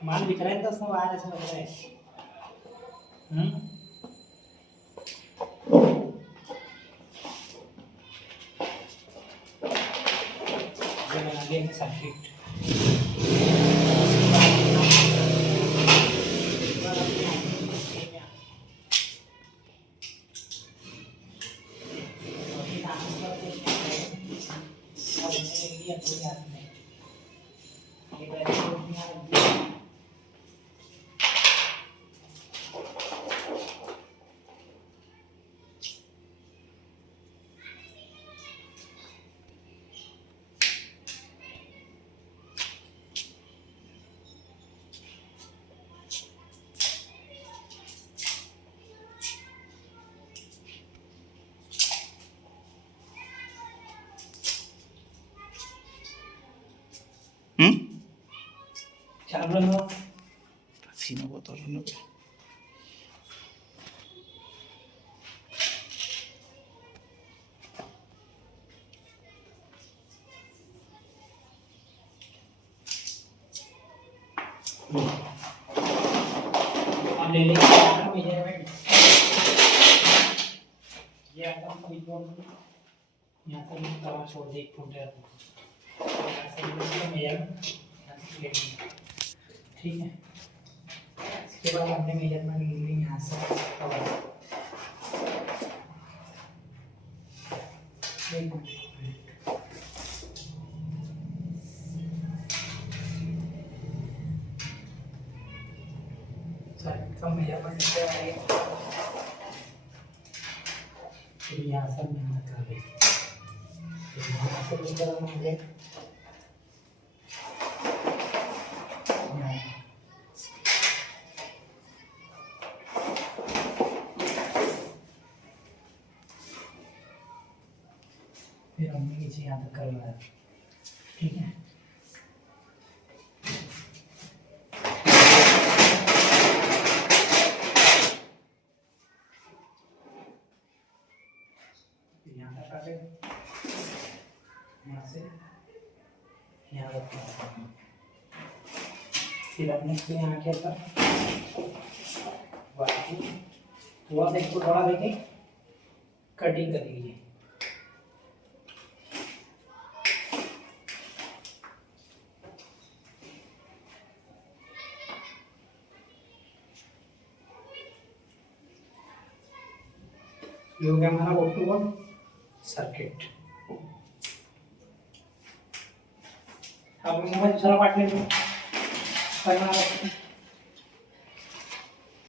मान दिख रहा है तो उसमें वायर ऐसा लग रहा है। ये सर्किट चालू हो पसीना बहुत हो रहा है। अब ले लेंगे मेजरमेंट। ये आता है यहाँ से भी कवर छोड़ दे 1 फुट यहाँ से मेजरमेंट ठीक है। इसके बाद हमने मेजरमेंट ली यहाँ से कवर सब मेजरमेंट से आए फिर यहाँ से मेहनत कर रहे फिर यहाँ से लेकर आएंगे फिर हमने नीचे यहाँ तक करवाया ठीक है। यहाँ तक आगे यहाँ से यहाँ तक फिर हमने इसके यहाँ के तक थोड़ा सा इसको थोड़ा देके कटिंग कर लीजिए। ये हो गया हमारा वोट टू वोट सर्किट। अब मैं दूसरा पार्ट ले लूँ।